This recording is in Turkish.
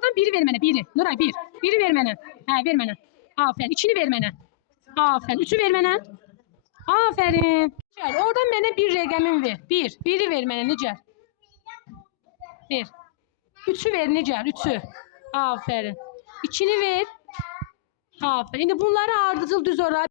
Oradan biri ver mənə, biri. Nuray bir. Biri ver mənə. Hə, ver mənə. Aferin. İkini ver mənə. Aferin. Üçü ver mənə. Aferin. Gel, oradan mənə bir rəqəmin ver. Bir. Biri ver mənə Nicər. Ver. Üçü ver Nicər. Üçü. Aferin. İkini ver. Aferin. İndi bunları ardıcıl düz ora.